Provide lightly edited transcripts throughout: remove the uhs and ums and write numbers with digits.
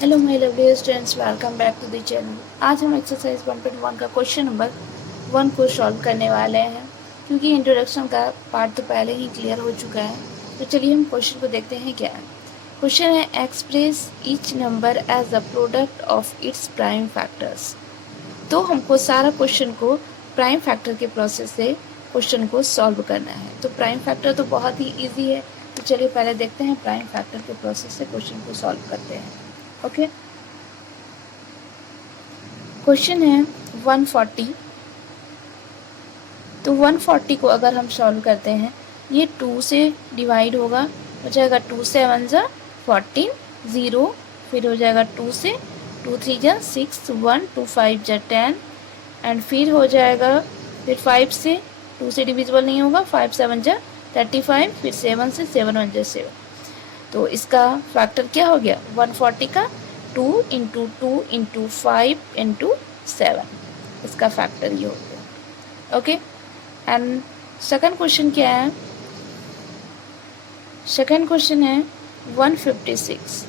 Hello my lovely students, welcome back to the channel. आज हम exercise 1.1 का question number 1 को सॉल्व करने वाले हैं, क्योंकि इंट्रोडक्शन का पार्ट तो पहले ही क्लियर हो चुका है। तो चलिए हम क्वेश्चन को देखते हैं क्या है। क्वेश्चन है, express each number as the product of its prime factors. तो हमको सारा क्वेश्चन को प्राइम फैक्टर के प्रोसेस से क्वेश्चन को सॉल्व करना है। तो प्राइम फैक्टर तो बहुत ही ईजी है। तो चलिए पहले देखते हैं प्राइम फैक्टर के प्रोसेस से क्वेश्चन को सॉल्व करते हैं। ओके, क्वेश्चन है 140। तो 140 को अगर हम सॉल्व करते हैं, ये 2 से डिवाइड होगा, हो जाएगा 2 7 जा 14, 0, फिर हो जाएगा 2 से 2 3 जा 6, 1 2 5 जा 10, एंड फिर हो जाएगा, फिर 5 से 2 से डिविजिबल नहीं होगा, 5 7 जा 35, फिर 7 से 7 1 जा 7। तो इसका फैक्टर क्या हो गया 140 का, 2 इंटू 2 इंटू 5 इंटू 7, इसका फैक्टर ये हो गया। ओके, एंड सेकंड क्वेश्चन क्या है? सेकंड क्वेश्चन है 156।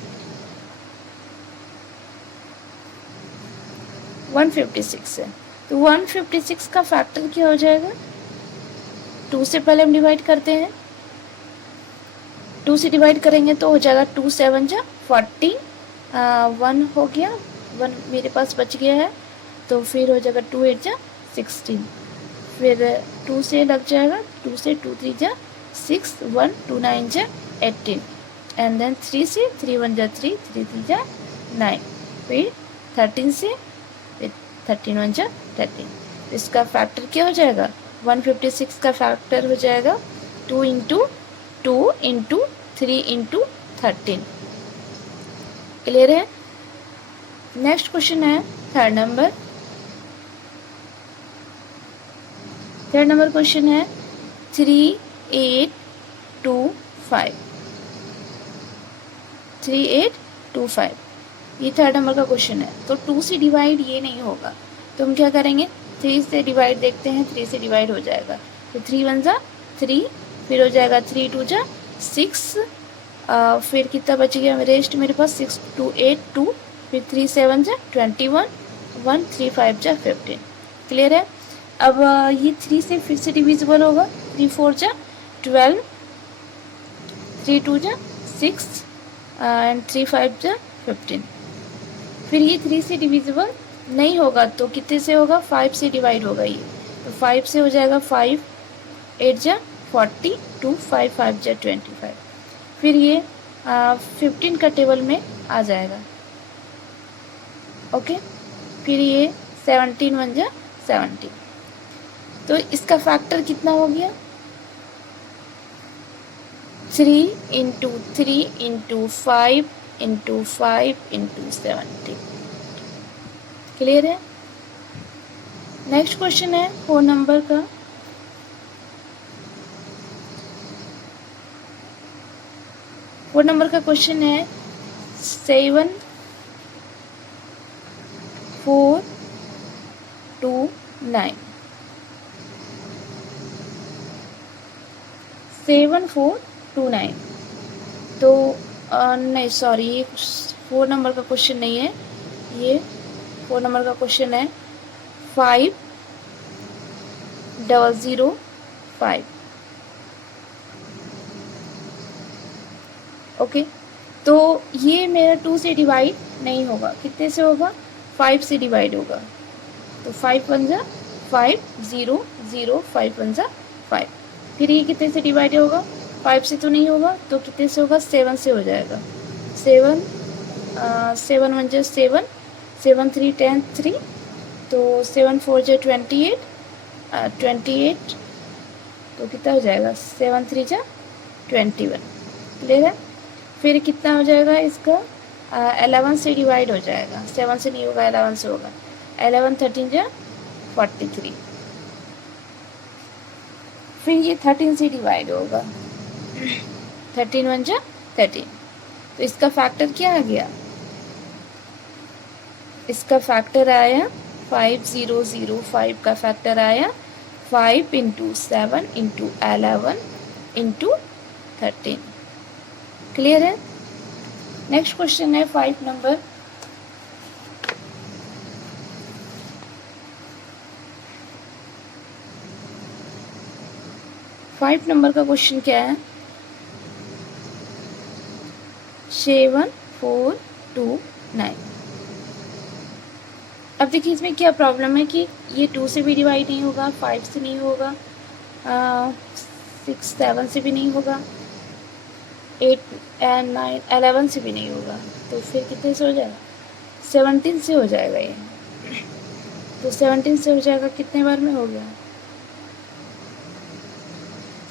156 है, तो 156 का फैक्टर क्या हो जाएगा? 2 से पहले हम डिवाइड करते हैं, 2 से डिवाइड करेंगे तो हो जाएगा 2 7 जा 14, 1 हो गया, 1 मेरे पास बच गया है, तो फिर हो जाएगा 2 8 जा 16, फिर 2 से लग जाएगा, 2 से 2 3 जा 6, 1 2 9 जा 18, एंड देन 3 से 3 1 जा 3, 3 3 जा 9, फिर 13 से 13 1 जा 13। इसका फैक्टर क्या हो जाएगा? 156 का फैक्टर हो जाएगा 2 इंटू 2 इंटू 3 इंटू 13। क्लियर है? नेक्स्ट क्वेश्चन है third number. Third number question है 3825। 3825 ये थर्ड नंबर का क्वेश्चन है। तो 2 से डिवाइड ये नहीं होगा, तो हम क्या करेंगे, 3 से डिवाइड देखते हैं। 3 से डिवाइड हो जाएगा, तो 3 1 जा 3, फिर हो जाएगा 3 2 जा 6, फिर कितना बच गया रेस्ट मेरे पास 6 2 8 2, फिर 3 7 जा 21, 1 3 5 जा 15। क्लियर है? अब ये 3 से फिर से डिविजिबल होगा, 3 4 जा 12, 3 2 जा 6, एंड 3 5 जा 15। फिर ये 3 से डिविजिबल नहीं होगा, तो कितने से होगा? 5 से डिवाइड होगा ये, तो 5 से हो जाएगा 5 8 जा 40, 2 5 5 जा 25, फिर ये 15 का टेबल में आ जाएगा। ओके, फिर ये 17 1 जा 17। तो इसका फैक्टर कितना हो गया? 3 into 3 into 5 into 5 into 17। Clear है? नेक्स्ट क्वेश्चन है 4 नंबर का। 4 नंबर का क्वेश्चन है 7 4 2 9। 7 4 2 9। तो नहीं सॉरी, ये 4 नंबर का क्वेश्चन नहीं है, ये 4 नंबर का क्वेश्चन है 5 0 0 5। ओके, तो ये मेरा 2 से डिवाइड नहीं होगा, कितने से होगा? 5 से डिवाइड होगा, तो 5 1 जा 5 0 0 5 1 जा 5। फिर ये कितने से डिवाइड होगा? 5 से तो नहीं होगा, तो कितने से होगा? 7 से हो जाएगा। 7 7 1 जा 7, 7 3 10 3, तो 7 4 जा 28, 28, तो कितना हो जाएगा? 7 3 जा 21। क्लियर है? फिर कितना हो जाएगा इसका? 11 से डिवाइड हो जाएगा, 7 से नहीं होगा, 11 से होगा। 11 13 जा 43, फिर ये 13 से डिवाइड होगा, 13 1 जा 13। तो इसका फैक्टर क्या आ गया? इसका फैक्टर आया 5 0 0 5 का फैक्टर आया 5 इंटू 7 इंटू 11 इंटू 13। क्लियर है? नेक्स्ट क्वेश्चन है 5 नंबर। 5 नंबर का क्वेश्चन क्या है, 7429। अब देखिए इसमें क्या प्रॉब्लम है कि ये 2 से भी डिवाइड नहीं होगा, 5 से नहीं होगा, 6 7 से भी नहीं होगा, 8 एंड 9 11 से भी नहीं होगा, तो फिर कितने से हो जाएगा, 17 से हो जाएगा ये। तो 17 से हो जाएगा, कितने बार में हो गया,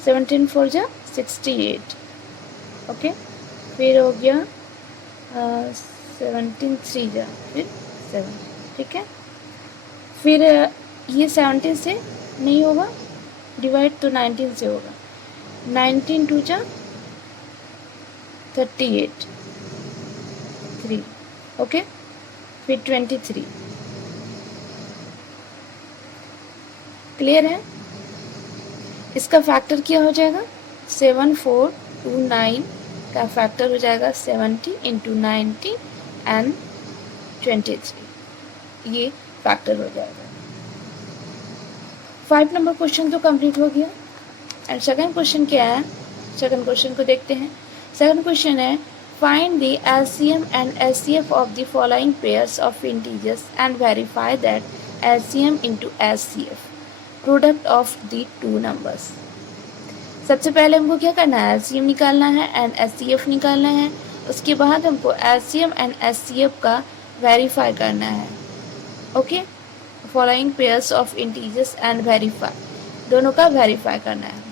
17 4 जा 68, ओके। फिर हो गया 17 3 जा फिर 7, ठीक है। फिर ये 17 से नहीं होगा डिवाइड, तो 19 से होगा, 19 2 जा 38 3, ओके। फिर 23, क्लियर है। इसका फैक्टर क्या हो जाएगा, 7429 का फैक्टर हो जाएगा 70 इंटू 90 एंड 23, ये फैक्टर हो जाएगा। 5 नंबर क्वेश्चन तो कंप्लीट हो गया। एंड सेकंड क्वेश्चन क्या है, सेकंड क्वेश्चन को देखते हैं। सेकंड क्वेश्चन है, find the LCM and SCF of the following pairs of integers and verify that LCM into SCF product of the two numbers. सबसे पहले हमको क्या करना है, LCM निकालना है एंड SCF निकालना है। उसके बाद हमको LCM एंड SCF का वेरीफाई करना है, okay. Following pairs of integers and verify, दोनों का वेरीफाई करना है।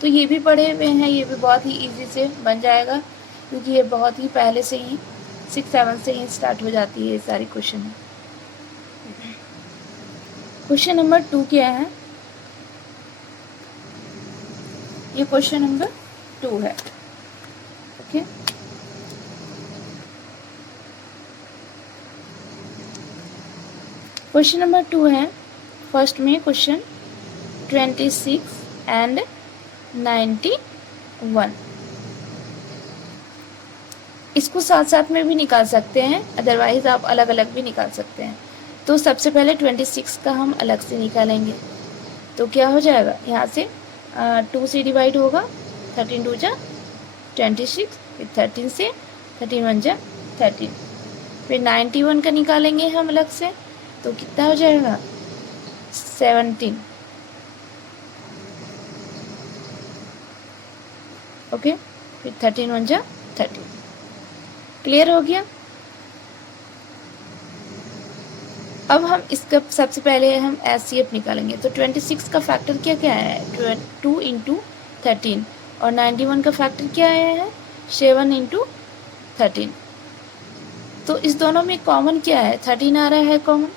तो ये भी पढ़े हुए हैं, ये भी बहुत ही इजी से बन जाएगा, क्योंकि ये बहुत ही पहले से ही 6 7 से ही स्टार्ट हो जाती है ये सारी क्वेश्चन। क्वेश्चन नंबर 2 क्या है, ये क्वेश्चन नंबर 2 है, ओके। क्वेश्चन नंबर 2 है, फर्स्ट में क्वेश्चन 26 एंड 91, इसको साथ साथ में भी निकाल सकते हैं, अदरवाइज आप अलग अलग भी निकाल सकते हैं। तो सबसे पहले 26 का हम अलग से निकालेंगे, तो क्या हो जाएगा, यहाँ से 2 से डिवाइड होगा, 13 2 जा 26, फिर 13 से 13 1 जा 13, फिर 91 का निकालेंगे हम अलग से, तो कितना हो जाएगा 17, ओके। फिर 13 1 जा 13, क्लियर हो गया। अब हम इसका सबसे पहले हम SCF निकालेंगे, तो 26 का फैक्टर क्या क्या है, 2 इंटू 13, और 91 का फैक्टर क्या आया है, 7 इंटू 13। तो इस दोनों में कॉमन क्या है, 13 आ रहा है कॉमन,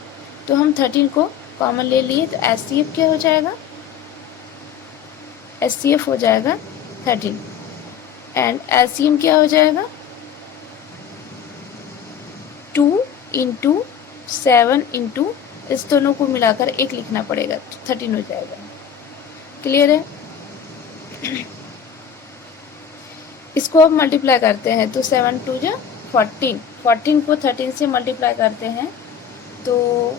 तो हम 13 को कॉमन ले लिए, तो SCF क्या हो जाएगा, SCF हो जाएगा 13, एंड LCM क्या हो जाएगा, 2 इंटू 7 इंटू, इस दोनों को मिलाकर 1 लिखना पड़ेगा, तो 13 हो जाएगा, क्लियर है। इसको अब मल्टीप्लाई करते हैं, तो 7 2 जा 14, 14 को 13 से मल्टीप्लाई करते हैं, तो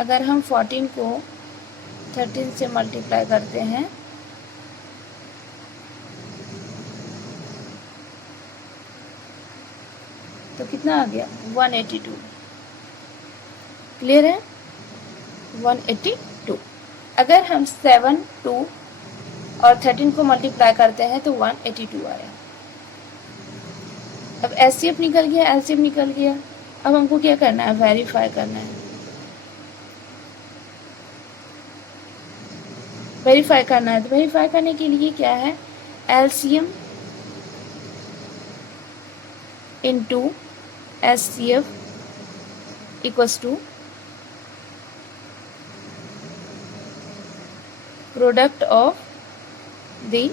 अगर हम 14 को 13 से मल्टीप्लाई करते हैं, तो कितना आ गया 182, क्लियर है 182। अगर हम 7 2 और 13 को मल्टीप्लाई करते हैं तो 182 आया। अब SCF निकल गया, LCM निकल गया, अब हमको क्या करना है, वेरीफाई करना है। वेरीफाई करना है, तो वेरीफाई करने के लिए क्या है, LCM into SCF equals to product of the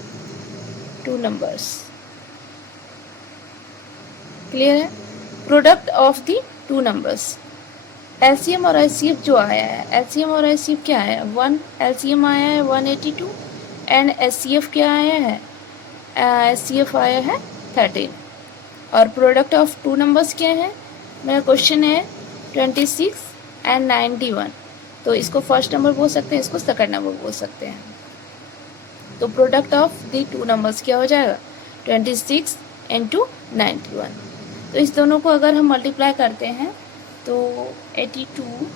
two numbers, clear है, product of the two numbers. LCM और SCF जो आया है, LCM और SCF क्या आया है, 1 LCM आया है 182 एंड SCF क्या आया है, SCF आया है 13, और प्रोडक्ट ऑफ टू नंबर्स क्या है, मेरा क्वेश्चन है 26 एंड 91, तो इसको फर्स्ट नंबर बोल सकते हैं, इसको सेकंड नंबर बोल सकते हैं, तो product of the two numbers क्या हो जाएगा 26 इंटू 91। तो इस दोनों को अगर हम मल्टीप्लाई करते हैं तो 82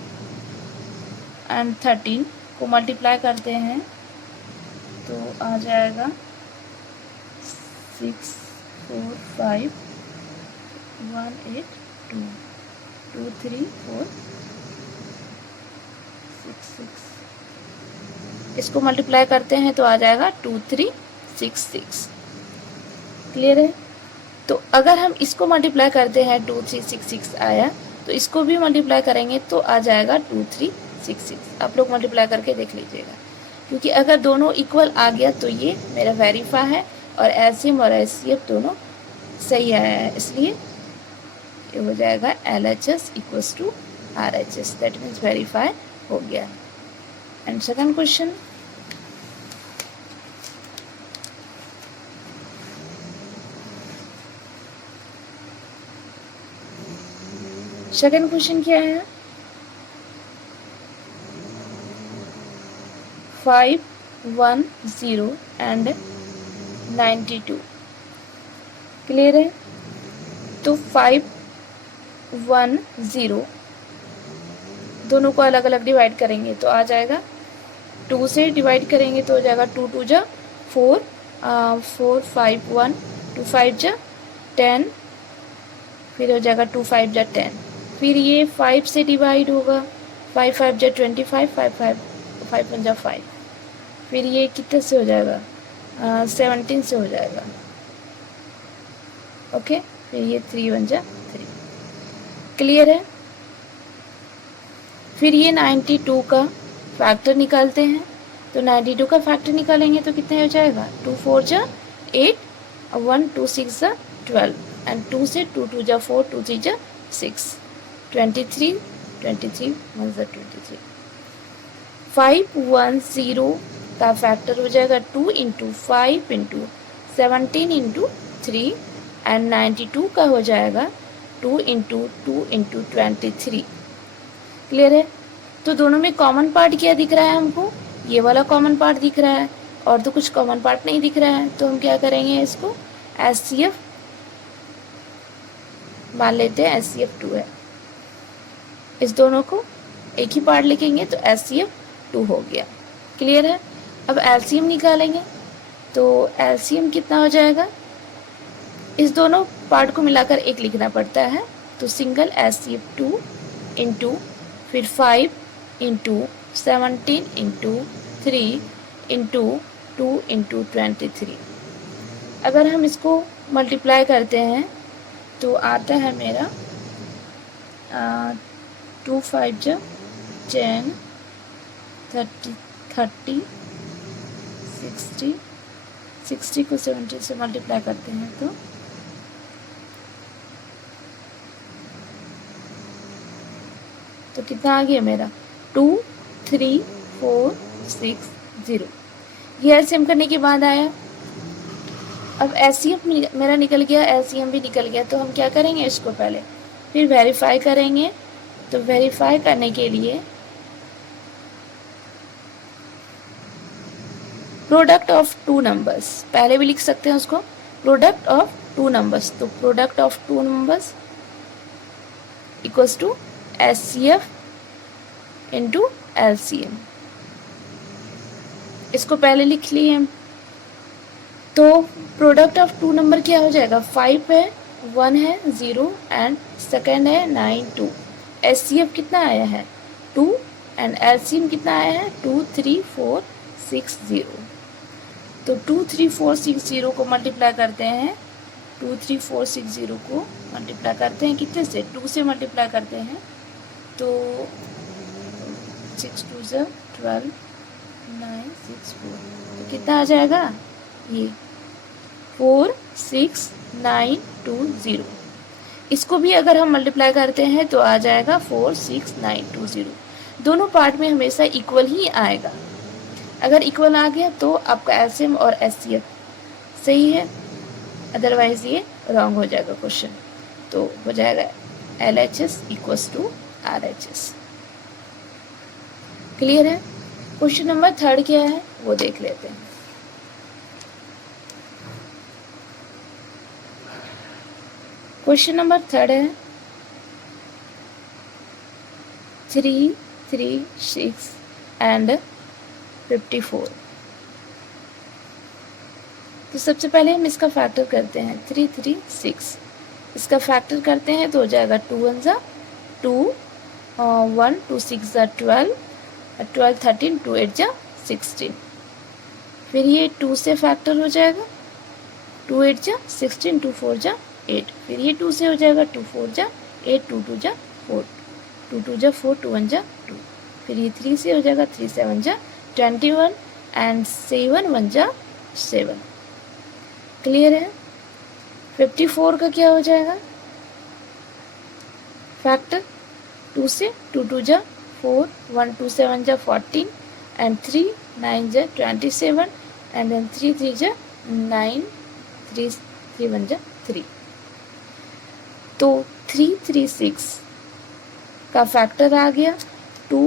एंड 13 को मल्टीप्लाई करते हैं तो आ जाएगा 6 4 5 1 8 2 2 3 4 6 6। इसको मल्टीप्लाई करते हैं तो आ जाएगा 2366। क्लियर है। तो अगर हम इसको मल्टीप्लाई करते हैं 2366 आया, तो इसको भी मल्टीप्लाई करेंगे तो आ जाएगा 2366। आप लोग मल्टीप्लाई करके देख लीजिएगा, क्योंकि अगर दोनों इक्वल आ गया तो ये मेरा वेरीफाई है और एलसीएम और एचसीएफ दोनों सही आया है, इसलिए ये हो जाएगा LHS equals to RHS, that means verify हो गया। And second question, second question क्या है 510 एंड 92। क्लियर है। तो 510 दोनों को अलग अलग डिवाइड करेंगे तो आ जाएगा 2 से डिवाइड करेंगे तो हो जाएगा 2 2 जा 4 4 5 1 2 5 जा 10, फिर हो जाएगा 2 5 जा 10, फिर ये 5 से डिवाइड होगा 5 5 जा 25 5 5 5 1 जा 5, फिर ये कितने से हो जाएगा 17 से हो जाएगा। ओके, फिर ये 3 1 जा 3। क्लियर है। फिर ये 92 का फैक्टर निकालते हैं, तो 92 का फैक्टर निकालेंगे तो कितने हो जाएगा 2 4 जा 8 1 2 6 जा 12 एंड 2 से 2 2 जा 4 2 3 जा 6 23 23 1 जा 23। 510 का फैक्टर हो जाएगा 2 इंटू 5 इंटू 17 इंटू 3 एंड 92 का हो जाएगा 2 इंटू 2 इंटू 23। क्लियर है। तो दोनों में कॉमन पार्ट क्या दिख रहा है हमको, ये वाला कॉमन पार्ट दिख रहा है और तो कुछ कॉमन पार्ट नहीं दिख रहा है, तो हम क्या करेंगे इसको HCF मान लेते हैं, HCF 2 है। इस दोनों को एक ही पार्ट लिखेंगे तो HCF 2 हो गया। क्लियर है। अब LCM निकालेंगे तो LCM कितना हो जाएगा, इस दोनों पार्ट को मिलाकर एक लिखना पड़ता है, तो सिंगल HCF 2 इंटू फिर 5 इंटू 17 इंटू 3 इंटू 2 इंटू 23। अगर हम इसको मल्टीप्लाई करते हैं तो आता है मेरा 2 5 जा 10 30 30 60 60 को 70 से मल्टीप्लाई करते हैं तो कितना आ गया मेरा 2 3 4 6 0। ये एलसीएम करने के बाद आया। अब एचसीएफ मेरा निकल गया, एलसीएम भी निकल गया, तो हम क्या करेंगे इसको पहले फिर वेरीफाई करेंगे। तो वेरीफाई करने के लिए प्रोडक्ट ऑफ टू नंबर्स पहले भी लिख सकते हैं उसको, प्रोडक्ट ऑफ टू नंबर्स, तो product of two numbers equals to HCF into LCM। इसको पहले लिख लिए हम। तो प्रोडक्ट ऑफ टू नंबर क्या हो जाएगा, 5 है 1 है 0 एंड सेकेंड है 9 2। HCF कितना आया है 2 एंड LCM कितना आया है 2 3 4 6 0। तो 2 3 4 6 0 को मल्टीप्लाई करते हैं, 2 3 4 6 0 को मल्टीप्लाई करते हैं कितने से 2 से मल्टीप्लाई करते हैं तो 6 2 12 9 6 4, तो कितना आ जाएगा ये 4 6 9 2 0। इसको भी अगर हम मल्टीप्लाई करते हैं तो आ जाएगा 4 6 9 2 0। दोनों पार्ट में हमेशा इक्वल ही आएगा। अगर इक्वल आ गया तो आपका एलसीएम और एचसीएफ सही है, अदरवाइज ये रॉन्ग हो जाएगा क्वेश्चन। तो हो जाएगा LHS equals to RHS। Clear है। क्वेश्चन नंबर 3 क्या है वो देख लेते हैं। क्वेश्चन नंबर थर्ड है 3, 3, 6 एंड 54। तो सबसे पहले हम इसका फैक्टर करते हैं 3, 3, 6। इसका फैक्टर करते हैं तो हो जाएगा 2 1 ज़ा 2, 1 2 6 ज़ा 12, 12 13, 2 8 ज़ा 16। फिर ये 2 से फैक्टर हो जाएगा 2 8 ज़ा 16, 2 4 ज़ा 8। फिर ये 2 से हो जाएगा 2 4 ज़ा 8, 2 2 ज़ा 4, 2 2 ज़ा 4, 2 1 ज़ा 2। फिर ये 3 से हो जाएगा 3 7 ज़ा 21 एंड 7 1 ज़ा 7। क्लियर है। 54 का क्या हो जाएगा फैक्टर 2 से 2 2 ज़ा 4, 1 2 7 ज़ा 14 एंड 3 9 ज़ा 27 एंड देन 3 3 ज़ा 9, 3 3 1 ज़ा 3। तो 3 3 6 का फैक्टर आ गया 2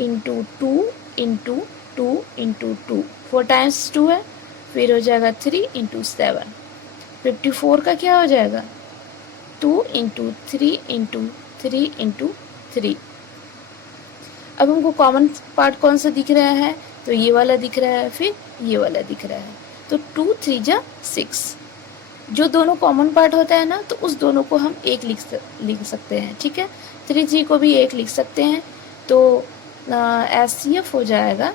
इंटू 2 इंटू 2 इंटू 2, 4 टाइम्स 2 है। फिर हो जाएगा 3 इंटू 7। 54 का क्या हो जाएगा 2 इंटू 3 इंटू 3 इंटू 3। अब हमको कॉमन पार्ट कौन सा दिख रहा है, तो ये वाला दिख रहा है, फिर ये वाला दिख रहा है। तो 2 3 ज़ा 6, जो दोनों कॉमन पार्ट होता है ना, तो उस दोनों को हम एक लिख सकते हैं। ठीक है, 3 3 को भी एक लिख सकते हैं। तो SCF हो जाएगा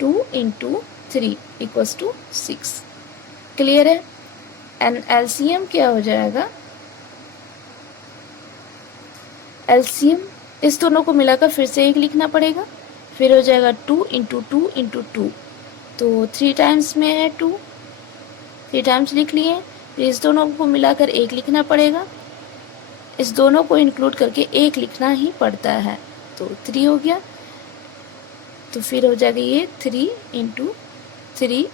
2 इंटू 3 इक्वल्स टू 6। क्लियर है। एंड LCM क्या हो जाएगा, LCM इस दोनों को मिलाकर फिर से एक लिखना पड़ेगा। फिर हो जाएगा 2 इंटू 2 इंटू 2, तो 3 टाइम्स में है 2, 3 टाइम्स लिख लिए। फिर इस दोनों को मिलाकर एक लिखना पड़ेगा, इस दोनों को इंक्लूड करके एक लिखना ही पड़ता है, तो 3 हो गया। तो फिर हो जाएगा ये 3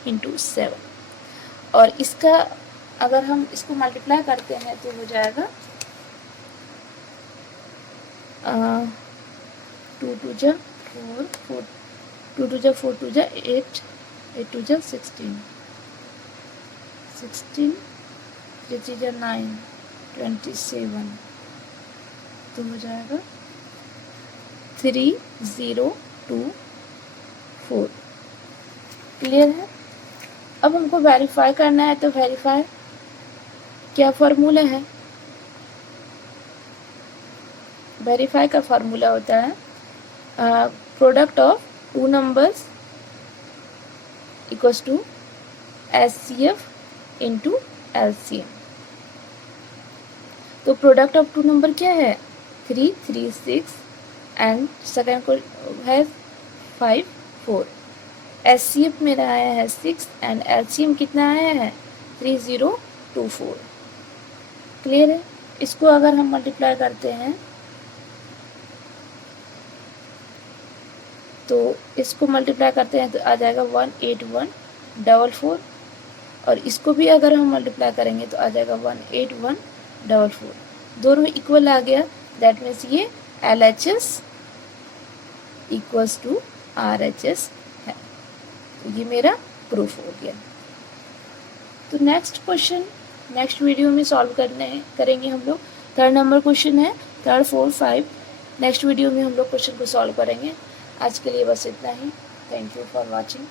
इंटू 7। और इसका अगर हम इसको मल्टीप्लाई करते हैं तो हो जाएगा 2 2 ज़ा 4, 4 2 2 ज़ा 4, 2 ज़ा 8, 8 2 ज़ा 16, 16 3 3 ज़ा 9, 27। तो हो जाएगा 3 0 2 4। क्लियर है। अब हमको वेरीफाई करना है, तो वेरीफाई क्या फार्मूला है, वेरीफाई का फार्मूला होता है product of 2 numbers equals to SCF into LCM। तो प्रोडक्ट ऑफ 2 नंबर क्या है 3 3 6 एंड सेकेंड को है 5 4। SCF मेरा आया है 6 एंड LCM कितना आया है 3024। क्लियर है। इसको अगर हम मल्टीप्लाई करते हैं तो इसको मल्टीप्लाई करते हैं तो आ जाएगा 18144। और इसको भी अगर हम मल्टीप्लाई करेंगे तो आ जाएगा 18144। दोनों इक्वल आ गया, दैट मीन्स ये LHS इक्वल्स टू RHS है। तो ये मेरा प्रूफ हो गया। तो नेक्स्ट क्वेश्चन नेक्स्ट वीडियो में सॉल्व करेंगे हम लोग। 3rd नंबर क्वेश्चन है, 3rd 4 5 नेक्स्ट वीडियो में हम लोग क्वेश्चन को सॉल्व करेंगे। आज के लिए बस इतना ही। Thank you for watching.